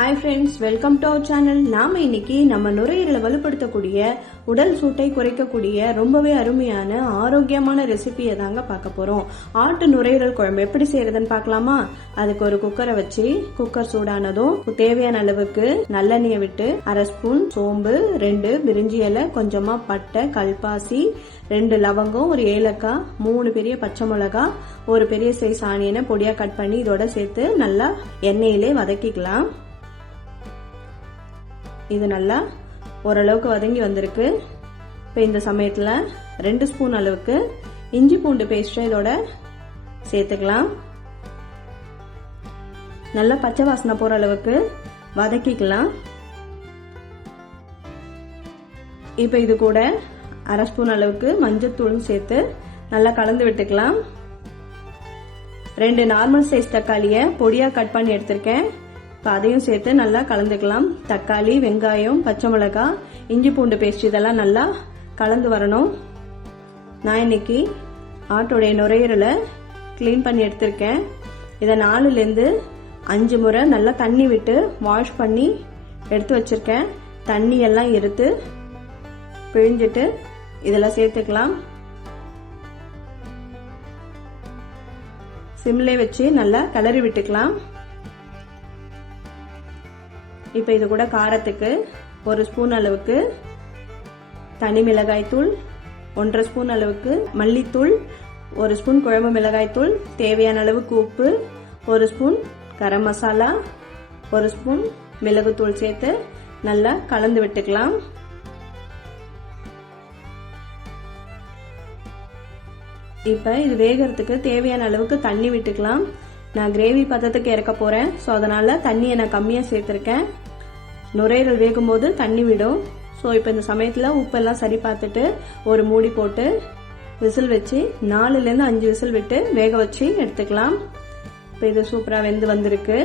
Hi friends, welcome to our channel. நாம இன்னைக்கு நம்ம நுரையீரலை வலுப்படுத்தக்கூடிய, உடல் சூட்டை குறைக்கக்கூடிய ரொம்பவே அருமையான ஆரோக்கியமான ரெசிபியை தாங்க பார்க்க போறோம். ஆட்டு நுரையீரல் குழம்பு எப்படி செய்யறதுன்னு பார்க்கலாமா? அதுக்கு ஒரு குக்கரை வச்சு, குக்கர் சூடானதும் தேவையான அளவுக்கு நல்லெண்ணெயை விட்டு 1/2 ஸ்பூன் சோம்பு, 2 பிரிஞ்சி இலை, கொஞ்சமா பட்டை, கல்பாசி, 2 லவங்கம், ஒரு ஏலக்காய், 3 பெரிய பச்சை மிளகாய், ஒரு பெரிய சைஸ் ஆனியனை பொடியா கட் பண்ணி இதோட சேர்த்து நல்லா எண்ணெயிலே வதக்கிக்கலாம். இது நல்லா ஓரளவுக்கு வதங்கி வந்திருக்கு. இப்போ இந்த சமயத்தில் 2 ஸ்பூன் அளவுக்கு இஞ்சி பூண்டு பேஸ்ட்டை இதோட சேர்த்துக்கலாம். நல்லா பச்சை வாசனை போற அளவுக்கு வதக்கிக்கலாம். இப்போ இது கூட 1/2 ஸ்பூன் அளவுக்கு மஞ்சத்தூள் சேர்த்து நல்லா கலந்து விட்டுக்கலாம். 2 நார்மல் சைஸ் தக்காளியை பொடியா கட் பண்ணி எடுத்திருக்கேன். இப்போ அதையும் சேர்த்து நல்லா கலந்துக்கலாம். தக்காளி, வெங்காயம், பச்சை மிளகாய், இஞ்சி பூண்டு பேஸ்ட் இதெல்லாம் நல்லா கலந்து வரணும். நான் இன்னைக்கு ஆட்டோடைய நுரையீரலை கிளீன் பண்ணி எடுத்திருக்கேன். இதை 4லேருந்து 5 முறை நல்லா தண்ணி விட்டு வாஷ் பண்ணி எடுத்து வச்சிருக்கேன். தண்ணி எல்லாம் எடுத்து பிழிஞ்சிட்டு இதெல்லாம் சேர்த்துக்கலாம். சிம்லே வச்சு நல்லா கிளறி விட்டுக்கலாம். இப்போ இது கூட காரத்துக்கு 1 ஸ்பூன் அளவுக்கு தனி மிளகாய் தூள், 1/2 ஸ்பூன் அளவுக்கு மல்லித்தூள், 1 ஸ்பூன் குழம்பு மிளகாய் தூள், தேவையான அளவுக்கு உப்பு, 1 ஸ்பூன் கரம் மசாலா, 1 ஸ்பூன் மிளகுத்தூள் சேர்த்து நல்லா கலந்து விட்டுக்கலாம். இப்போ இது வேகிறதுக்கு தேவையான அளவுக்கு தண்ணி விட்டுக்கலாம். நான் கிரேவி பதத்துக்கு இறக்க போறேன். ஸோ அதனால தண்ணியை நான் கம்மியாக சேர்த்துருக்கேன். நுரையீரல் வேகும் போது தண்ணி விடும். ஸோ இப்போ இந்த சமயத்தில் உப்பெல்லாம் சரி பார்த்துட்டு ஒரு மூடி போட்டு விசில் வச்சு 4லேருந்து 5 விசில் விட்டு வேக வச்சு எடுத்துக்கலாம். இப்போ இது சூப்பராக வெந்து வந்திருக்கு.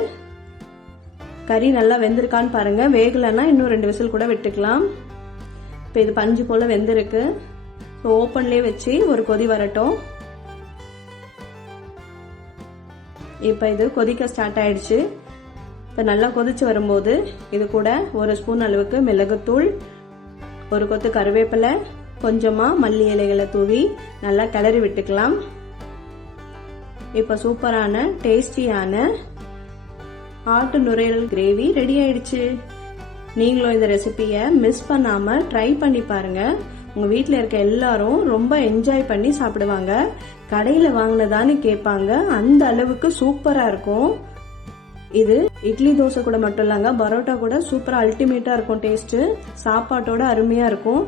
கறி நல்லா வெந்திருக்கான்னு பாருங்க. வேகலைன்னா இன்னும் 2 விசில் கூட விட்டுக்கலாம். இப்போ இது பஞ்சு போல வெந்திருக்கு. ஸோ ஓப்பன்லேயே வச்சு ஒரு கொதி வரட்டும். இப்போ இது கொதிக்க ஸ்டார்ட் ஆயிடுச்சு. இப்போ நல்லா கொதிச்சு வரும்போது இது கூட 1 ஸ்பூன் அளவுக்கு மிளகுத்தூள், ஒரு கொத்து கருவேப்பிலை, கொஞ்சமா மல்லி இலைகளை தூவி நல்லா கிளறி விட்டுக்கலாம். இப்போ சூப்பரான டேஸ்டியான ஆட்டு நுரையீரல் கிரேவி ரெடி ஆயிடுச்சு. நீங்களும் இந்த ரெசிபியை மிஸ் பண்ணாம ட்ரை பண்ணி பாருங்க. உங்க வீட்டில் இருக்க எல்லாரும் ரொம்ப என்ஜாய் பண்ணி சாப்பிடுவாங்க. கடையில வாங்கினதான்னு கேட்பாங்க. அந்த அளவுக்கு சூப்பரா இருக்கும். இது இட்லி தோசை கூட மட்டும் இல்லங்க, பரோட்டா கூட சூப்பரா அல்டிமேட்டா இருக்கும். டேஸ்ட் சாப்பாட்டோட அருமையா இருக்கும்.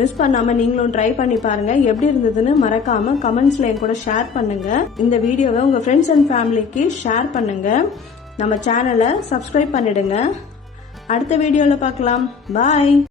மிஸ் பண்ணாம நீங்களும் ட்ரை பண்ணி பாருங்க. எப்படி இருந்ததுன்னு மறக்காம கமெண்ட்ஸ்ல என் கூட ஷேர் பண்ணுங்க. இந்த வீடியோவை உங்க ஃப்ரெண்ட்ஸ் அண்ட் ஃபேமிலிக்கு ஷேர் பண்ணுங்க. நம்ம சேனலை சப்ஸ்கிரைப் பண்ணிடுங்க. அடுத்த வீடியோல பார்க்கலாம். பாய்.